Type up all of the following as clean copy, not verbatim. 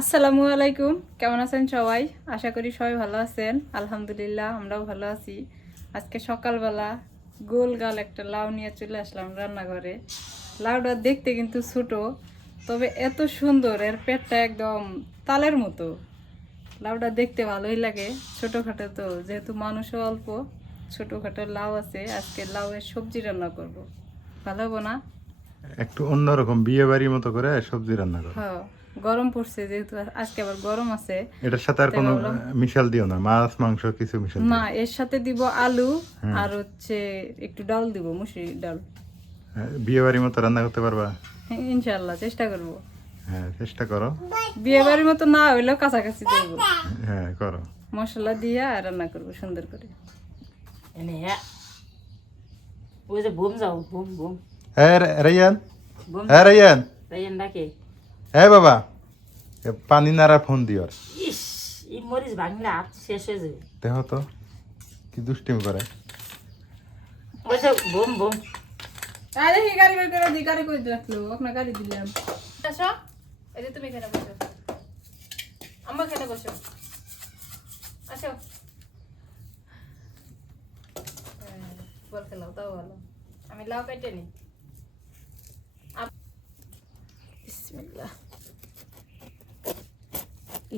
আসসালামু আলাইকুম, কেমন আছেন সবাই? আশা করি সবাই ভালো আছেন। আলহামদুলিল্লাহ, আমরাও ভালো আছি। আজকে সকালবেলা গোল গাল একটা লাউ নিয়ে চলে আসলাম রান্নাঘরে। লাউটা দেখতে কিন্তু ছোট, তবে এত সুন্দর, এর পেটটা একদম তালের মতো। লাউটা দেখতে ভালোই লাগে, ছোটোখাটো তো, যেহেতু মানুষও অল্প, ছোটোখাটো লাউ আছে। আজকে লাউয়ের সবজি রান্না করব। ভালো হবো না? একটু অন্যরকম বিয়ে বাড়ির মতো করে সবজি রান্না করো। হ্যাঁ, গরম পড়ছে যেহেতু, আজকে আবার গরম আছে। এটার সাথে আর তাই কোনো ভাবলাম মিশাল দিও না, মাছ মাংস কিছু মিশাল না, দিও না। এর সাথে দিব আলু হ্যাঁ। আর হচ্ছে একটু ডাল দিব, মুসুরি ডাল। বিয়ে বাড়ির মতো রান্না করতে পারবা? হ্যাঁ, ইনশাল্লাহ চেষ্টা করব। হ্যাঁ, চেষ্টা করো। বিয়ে বাড়ির মতো না হইলেও কাছাকাছি করব। হ্যাঁ, করো। মশলা দিয়ে রান্না করব সুন্দর করে। এনে ওই যে বুম যাও বুম বুম হ্যাঁ রাইয়ান, বুম হ্যাঁ রাইয়ান, তাই ডাকে হ্যাঁ বাবা, পানি নাড়া ফোন দিও। আর ইস এই মরিচ ভাঙলে হাত শেষ হয়ে যাবে। দেখো তো কি দুষ্টিমি করে। ওই যে বুম বুম আরে হি গাড়ি বের করে দি, গাড়ি কই রাখলো? আপনার গাড়ি দিলাম। আসো, এই যে তুমি এখানে বসো, আম্মা এখানে বসো, আসো। বল খেলাও তাও ভালো। আমি লাউ কেটে নি। বিসমিল্লাহ।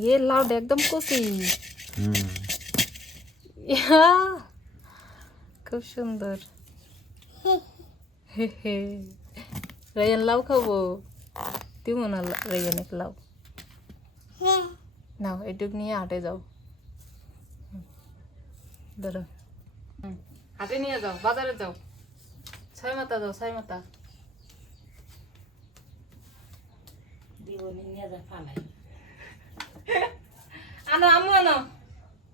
ये लाउड एकदम কচি। ইয়া, খুব সুন্দর। হে হে, রায়ান লাউ খাবো? দিব না রায়ানের লাউ। নাও এটুক নিয়ে হাটে যাও। ধরো, হাটে নিয়ে যাও, বাজারে যাও, ছয় মাথা যাও, ছয় মাথা। দিব নিয়ে যা ফালাই আনো আম্মু, আনো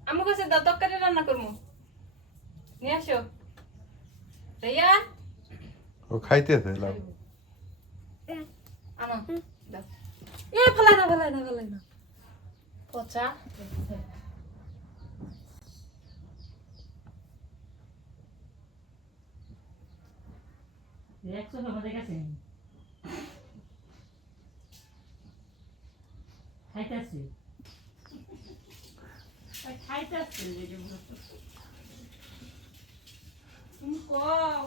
আম্মু কাছে দাও, তরকারি রান্না করবো, নিয়ে আসো। রায়ান ও খাইতেছে লাউ। আনো দাও। এ ফেলাই না, ফেলাই না, ফেলাই না, পচা। একশো আমাদের কাছে খাইতেছি খাইতেছি তুমি কও।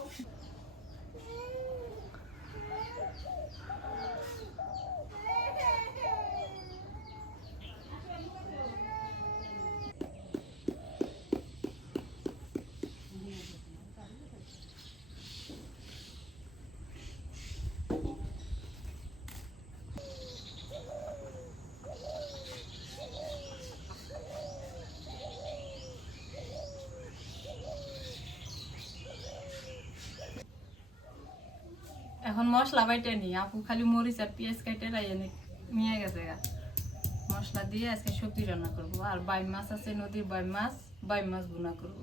এখন মশলা বাইটে নি, আপু খালি মরিচ আর পেঁয়াজ কেটে রাইয়ানে নিয়ে গেছে গা। মশলা দিয়ে আজকে সবজি রান্না করব। আর বাই মাছ আছে, নদীর বাই মাছ ভুনা করব।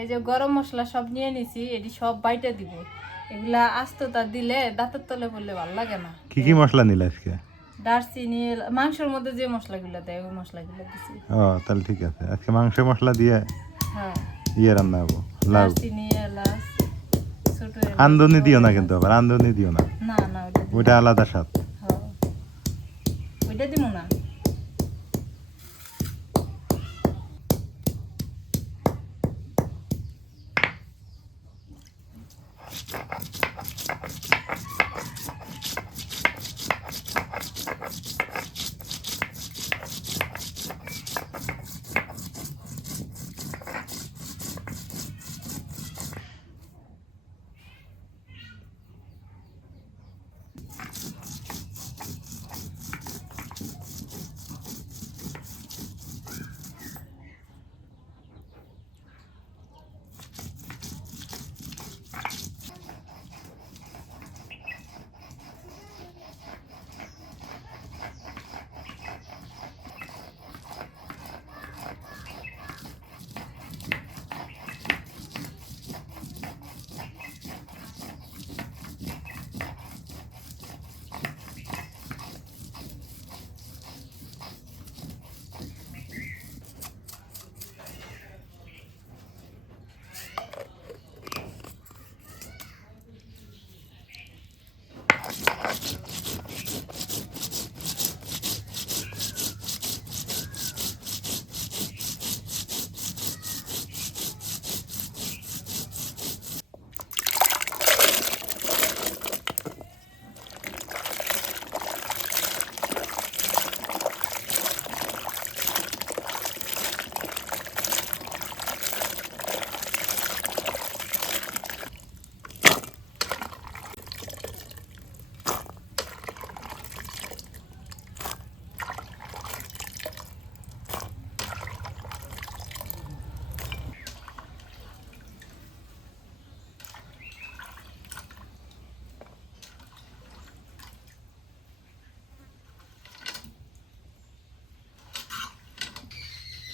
এই যে গরম মশলা সব নিয়ে নিছি, এটি সব বাইটে দিব। এগুলা আস্তটা দিলে দাঁতের তলে পড়লে ভালো লাগে না। কি কি মশলা নিলে আজকে? দারচিনি, মাংসের মধ্যে যে মশলাগুলো দেয় ওই মশলাগুলো দিছি। ও তাহলে ঠিক আছে, আজকে মাংস মশলা দিয়ে হ্যাঁ, রান্না হবো লাউ। দারচিনি, এলাচ, ছোট এলাচ। আন্দনি দিও না কিন্তু, আবার আন্দনি দিও না, না না, ওইটা দিব ওইটা না। আলাদা স্বাদ। হ্যাঁ, ওইটা দিব না।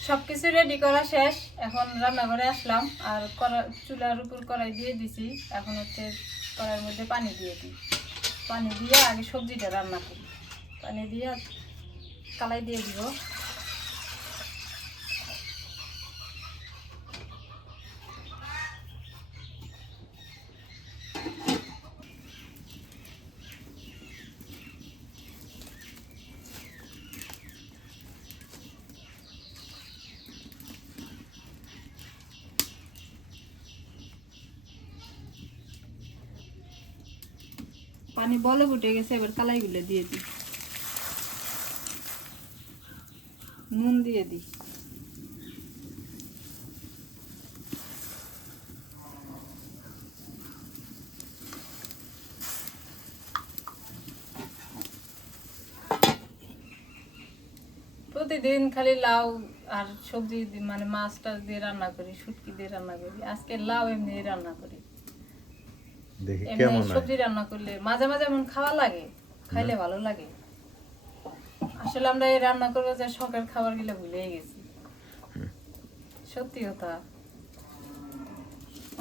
সবকিছু রেডি করা শেষ, এখন রান্নাঘরে আসলাম আর চুলার উপর কড়াই দিয়ে দিছি। এখন হচ্ছে কড়াইয়ের মধ্যে পানি দিয়ে দিই, পানি দিয়ে আগে সবজিটা রান্না করি। পানি দিয়ে কালাই দিয়ে দিব। পানি বলে ফুটে গেছে, এবার কালাইগুলো দিয়ে দিই, নুন দিয়ে দিই। প্রতিদিন খালি লাউ আর সবজি মানে মাছ টাছ দিয়ে রান্না করি, শুটকি দিয়ে রান্না করি, আজকে লাউ এমনি রান্না করি। দেখি এমনি কেমন হয়। সবজি রান্না করলে মাঝে মাঝে এমন খাওয়া লাগে, খাইলে ভালো লাগে। আসলে আমরা এই রান্না করবো যে শখের খাবার গুলো ভুলে গেছি, সত্যি কথা।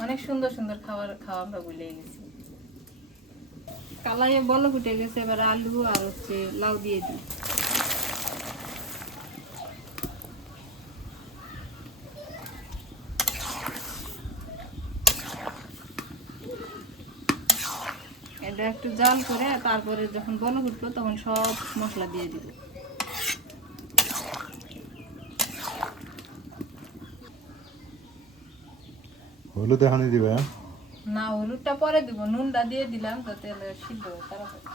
অনেক সুন্দর সুন্দর খাবার খাওয়া আমরা ভুলে গেছি। কালাইয়ে বলো ফুটে গেছে, এবার আলু আর হচ্ছে লাউ দিয়ে দিই। এটা একটু জাল করে তারপরে যখন বলো ফুটবো তখন সব মশলা দিয়ে দিব। হলুদ এখনই দিবে? না, হলুদটা পরে দিব, নুনটা দিয়ে দিলাম যাতে সিদ্ধ হয় তাড়াতাড়ি।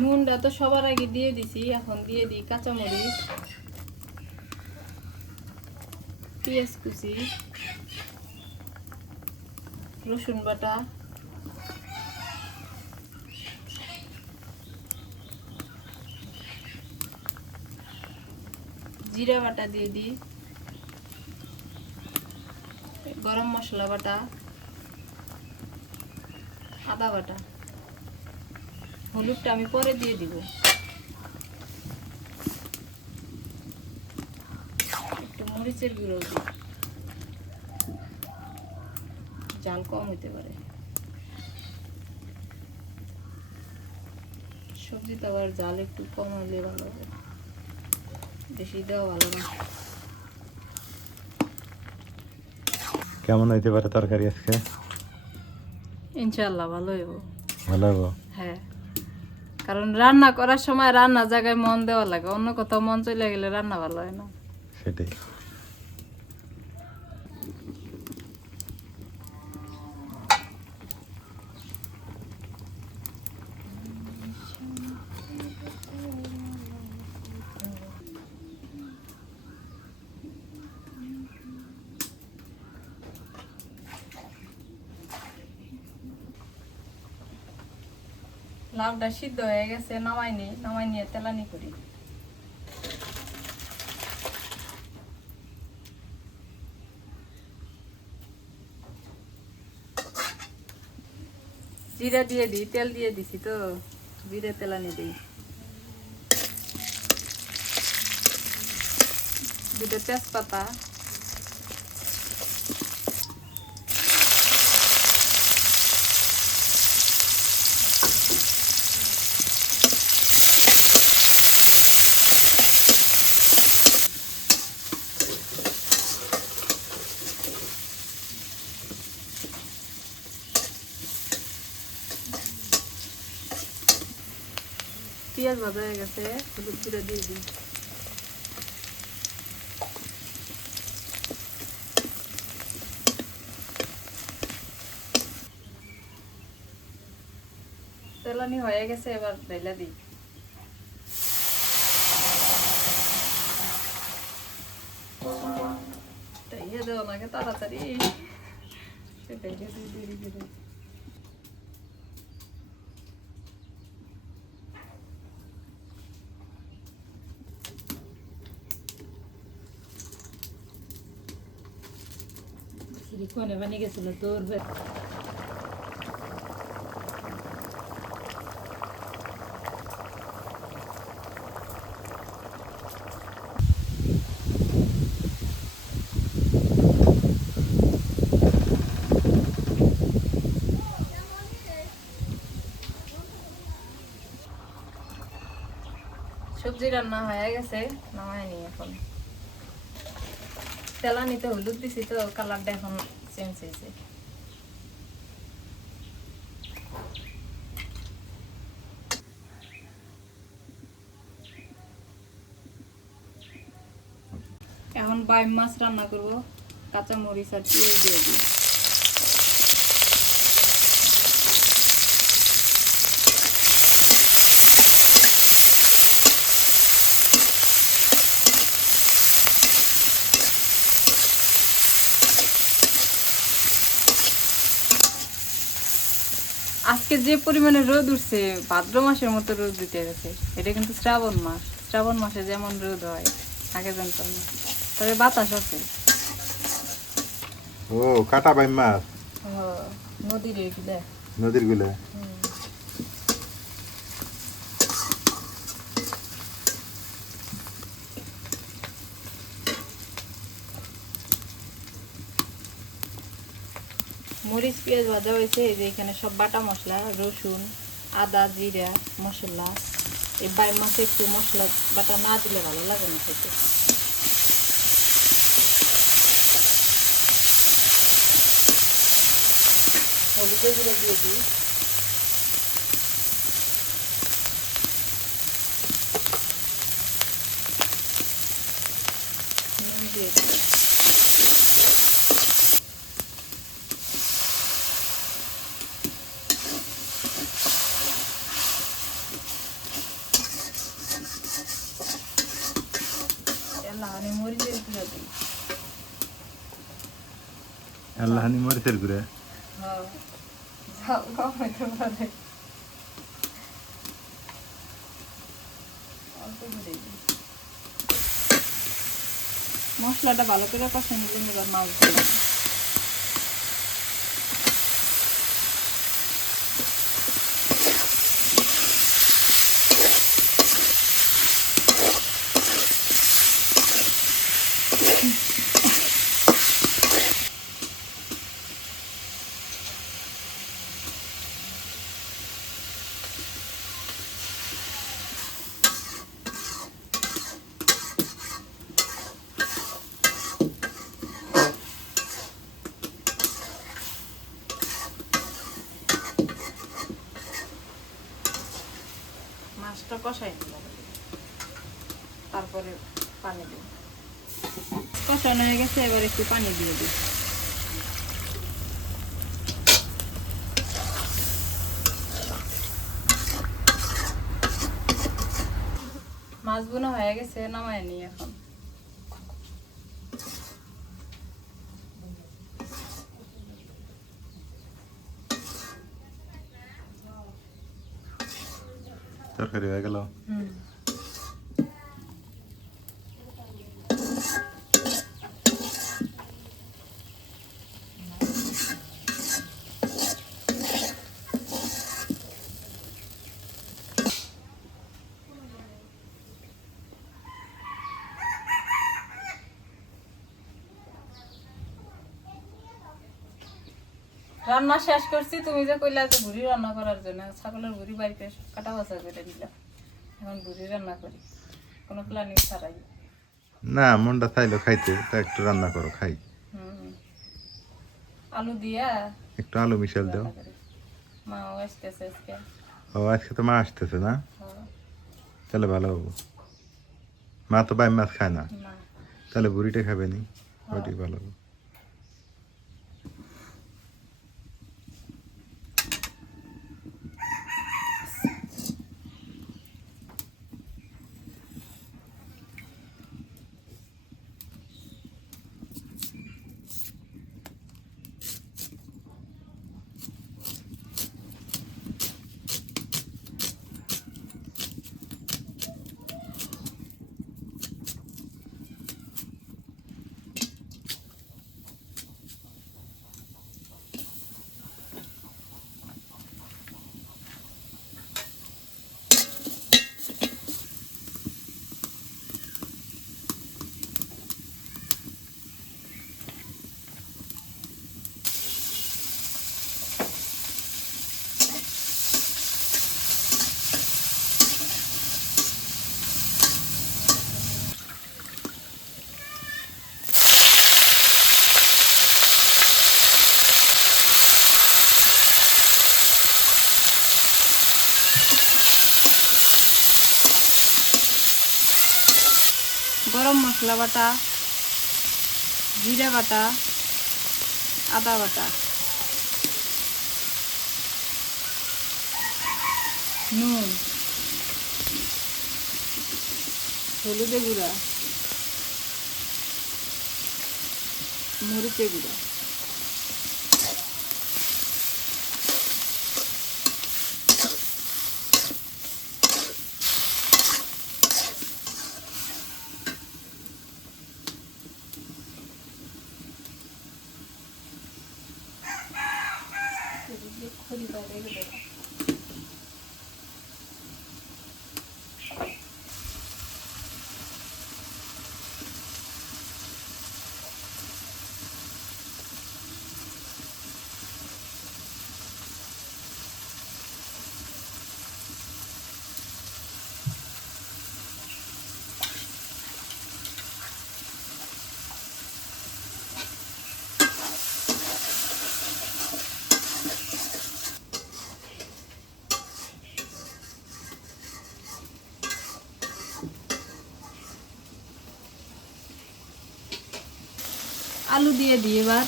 নুনটা তো সবার আগে দিয়ে দিছি, এখন দিয়ে দিই কাঁচামরিচ, পেঁয়াজ কুচি, রসুন বাটা, জিরা বাটা দিয়ে দিই, গরম মশলা বাটা, আদা বাটা। হলুদটা আমি পরে দিয়ে দিব। একটু মরিচের গুঁড়ো দিই, জাল কম হইতে পারে। সবজিতে আবার জাল একটু কম হলে ভালো হবে, বেশি দেওয়া ভালো না। কেমন হইতে পারে তরকারি আজকে? ইনশাল্লাহ ভালো হইব। ভালো হবে? হ্যাঁ, কারণ রান্না করার সময় রান্না জায়গায় মন দেওয়া লাগে, অন্য কোথাও মন চলে গেলে রান্না ভালো হয় না। সেটাই। লাউটা সিদ্ধ হয়ে গেছে, নামাই নিয়ে তেলানি করি। জিরা দিয়ে দিই, তেল দিয়ে দিছি তো, জিরে তেলানি দিই। দুটো তেজপাতা, পেঁয়াজ ভাজা হয়ে গেছে, হলুদ গুঁড়ো দিয়ে দিই। তেলানি হয়ে গেছে, এবার ঢাইলা দিই। ঢাইলা দেওয়া লাগে তাড়াতাড়ি, ঢাইলা দিই দেরি করে। সিঁড়ি কোনে বানিয়ে গেছিল তোর সবজি রান্না হয়ে গেছে, নামাই নি এখন। তেলানিতে হলুদ দিছি তো কালারটা এখন চেঞ্জ হয়েছে। এখন বাইম মাছ রান্না করব, কাঁচা মরিচ আর পেঁয়াজ দিয়ে দিই। আজকে যে পরিমাণে রোদ উঠছে, ভাদ্র মাসের মতো রোদ দিতে গেছে। এটা কিন্তু শ্রাবণ মাস, শ্রাবণ মাসে যেমন রোদ হয় আগে জানতাম না, তবে বাতাস আছে। ও কাটা বাইম মাছ, নদীর এগুলো। নদীর গুলা। মরিচ পেঁয়াজ ভাজা হয়েছে, এই যে এখানে সব বাটা মশলা, রসুন, আদা, জিরা, মশলা। এই বাই মাছে একটু মশলা বাটা না দিলে ভালো লাগে না খেতে। হলুদের গুঁড়ো দিয়ে দিই। নুন দিয়ে দিই। লাহানি মরিচের গুঁড়ো দিই। আল্লাহানি মরিচের গুঁড়া। হ্যাঁ, ঝাল কম হইতে পারে। অল্প করে দিই। মশলাটা ভালো করে কষে নিলে এবার মাছ দিয়ে দিই। মাছটা কষাই নিলাম, তারপরে পানি দিই। কষানো হয়ে গেছে, এবার একটু পানি দিয়ে দিই। মাছগুলো হয়ে গেছে, নামায় নিই এখন। তরকারি হয়ে গেল। রান্না শেষ করছি, তুমি যে কইলা যে ভুড়ি রান্না করার জন্য, ছাগলের ভুড়ি বাড়িতে কাটা বাছা করে দিলাম। এখন ভুড়ি রান্না করি, কোনো প্ল্যানিং ছাড়াই। না মনটা চাইলো খাইতে, তা একটু রান্না করো খাই। আলু দিয়া একটু আলু মিশাল দাও। রান্না করি। মাও আসতেছে আজকে। ও আজকে তো মা আসতেছে না, হ্যাঁ। তাহলে ভালো হবো। মা তো বাইম মাছ খায় না, না, তাহলে বুড়িটা খাবে নি, ওইটাই ভালো হবে। গরম মশলা বাটা, জিরা বাটা, আদা বাটা, নুন, হলুদের গুঁড়া, মরিচের গুঁড়া। আলু দিয়ে দিয়ে এবার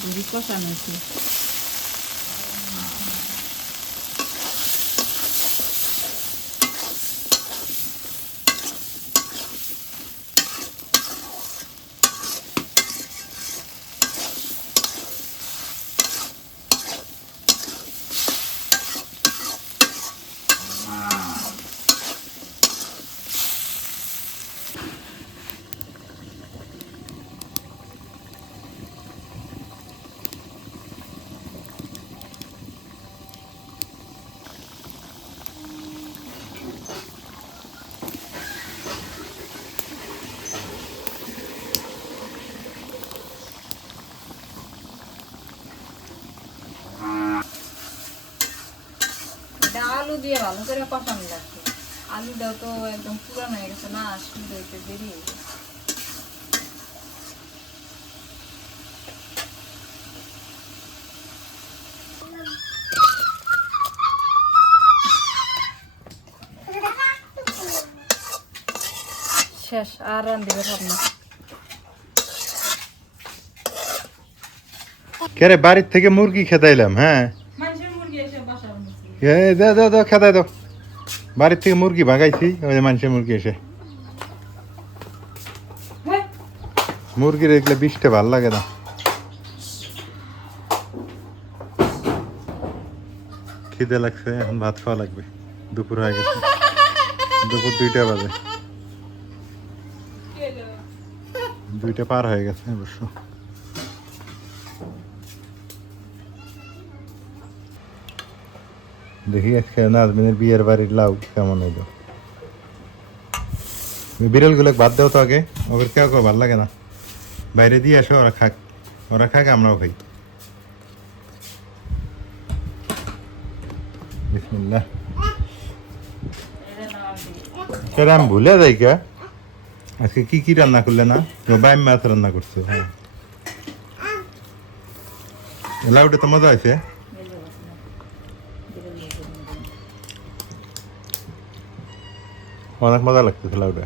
ঘুরি কষানো হয়েছে। আলু দিয়ে ভালো করে কষানো লাগছে। আলুটাও তো একদম পুরানো হয়ে গেছে না, সিদ্ধ হইতে দেরি হয়ে গেছে। শেষ, আর রান্ধিবে সব না। কে রে, বাড়ির থেকে মুরগি খেদাইলাম। হ্যাঁ, মানুষের মুরগি এসে বাসা বানাচ্ছে। দাও দাও দাও, খেদাই দাও। বাড়ির থেকে মুরগি ভাগাইছি, ওই যে মানুষের মুরগি এসে। মুরগির এগুলো বিষটা ভাল লাগে না। খিদে লাগছে, এখন ভাত খাওয়া লাগবে। দুপুর হয়ে গেছে, দুপুর 2টা বাজে, 2টা পার হয়ে গেছে অবশ্য। দেখি আজকে নাজমিনের বিয়ের বাড়ির লাউ কেমন হইলো। বিড়াল গুলো ভাত দাও তো আগে, ওদের কেউ কেউ ভালো লাগে না। বাইরে দিয়ে আসো, ওরা খাক, ওরা খাক, আমরাও খাই। বিসমিল্লাহ। সেটা আমি ভুলে যাই কে, আজকে কি কি রান্না করলে না? বাইম মাছ রান্না করছে। হ্যাঁ, লাউটা তো মজা আছে। অনেক মজা লাগতেছে লাউটা।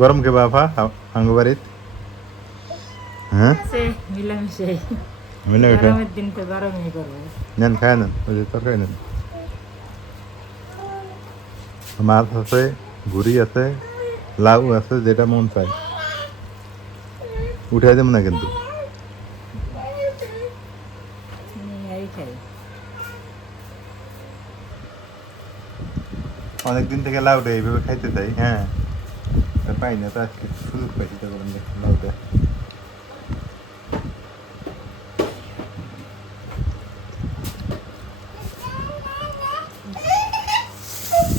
গরম কে বাফা আঙ্গু বাড়িত? হ্যাঁ, মিলামিশে মিলে ওঠে। গরমের দিন তো গরমই করবো। নেন, খায় নেন, ওই যে তরকারি নেন। মাছ আছে, ঘুড়ি আছে, লাউ আছে, যেটা মন চায় উঠাই দেব না কিন্তু। এই খাই। অনেকদিন থেকে লাউটা এইভাবে খাইতে চাই। হ্যাঁ, পাই না তো, আজকে সুযোগ পাইছি তো লাউটা।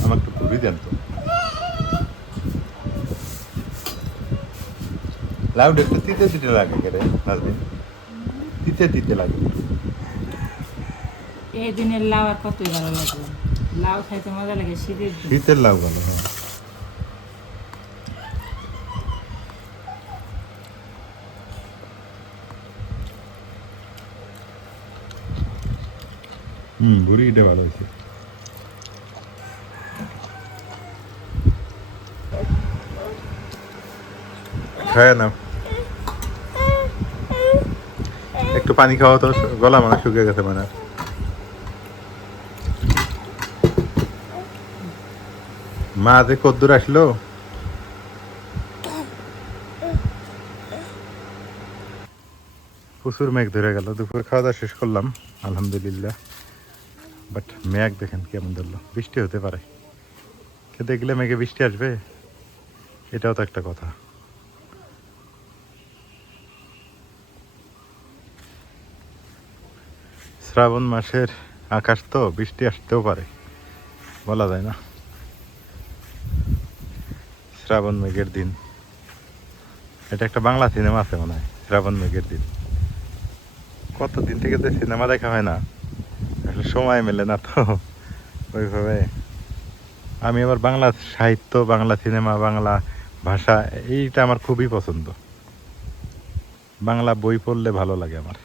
আমার একটু ঘুরি দেন তো। লাউটা একটু তিতে তিতে লাগে কেরে নাজমিন, তিতে তিতে লাগে। এই দিনের লাউ আর কতই ভালো লাগবে। লাউ খাইতে মজা লাগে শীতের দিন। শীতের লাউ ভালো। হ্যাঁ, বুড়ি এটা ভালো হয়েছে। খায় না, একটু পানি খাওয়া তো, গলা মানে শুকিয়ে গেছে মানে। মা যে কদ্দুর আসলো, প্রচুর মেঘ ধরে গেল। দুপুর খাওয়া দাওয়া শেষ করলাম আলহামদুলিল্লাহ, বাট মেঘ দেখেন কেমন ধরলো, বৃষ্টি হতে পারে। কে দেখলে মেঘে বৃষ্টি আসবে, এটাও তো একটা কথা। শ্রাবণ মাসের আকাশ তো, বৃষ্টি আসতেও পারে, বলা যায় না। শ্রাবণ মেঘের দিন, এটা একটা বাংলা সিনেমা আছে মনে হয়, শ্রাবণ মেঘের দিন। কতদিন থেকে যে সিনেমা দেখা হয় না, আসলে সময় মেলে না তো ওইভাবে। আমি আবার বাংলা সাহিত্য, বাংলা সিনেমা, বাংলা ভাষা, এইটা আমার খুবই পছন্দ। বাংলা বই পড়লে ভালো লাগে আমার।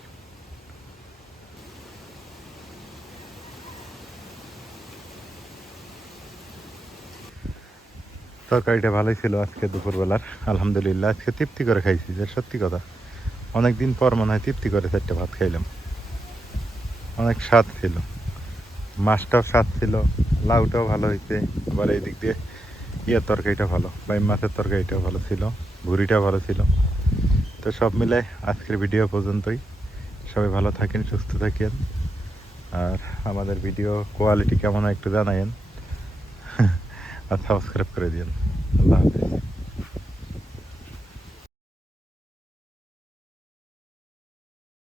তরকারিটা ভালোই ছিল আজকে দুপুরবেলার, আলহামদুলিল্লাহ। আজকে তৃপ্তি করে খাইছি, যে সত্যি কথা, অনেকদিন পর মনে হয় তৃপ্তি করে 4টা ভাত খাইলাম। অনেক স্বাদ ছিল, মাছটাও স্বাদ ছিল, লাউটাও ভালো হয়েছে। আবার এই দিক দিয়ে ইয়ার তরকারিটা ভালো, বাইম মাছের তরকারিটাও ভালো ছিল, ভুড়িটাও ভালো ছিল। তো সব মিলে আজকের ভিডিও পর্যন্তই। সবাই ভালো থাকেন, সুস্থ থাকেন, আর আমাদের ভিডিও কোয়ালিটি কেমন হয় একটু জানায়েন আর সাবস্ক্রাইব করে দিন। আল্লাহ হাফেজ।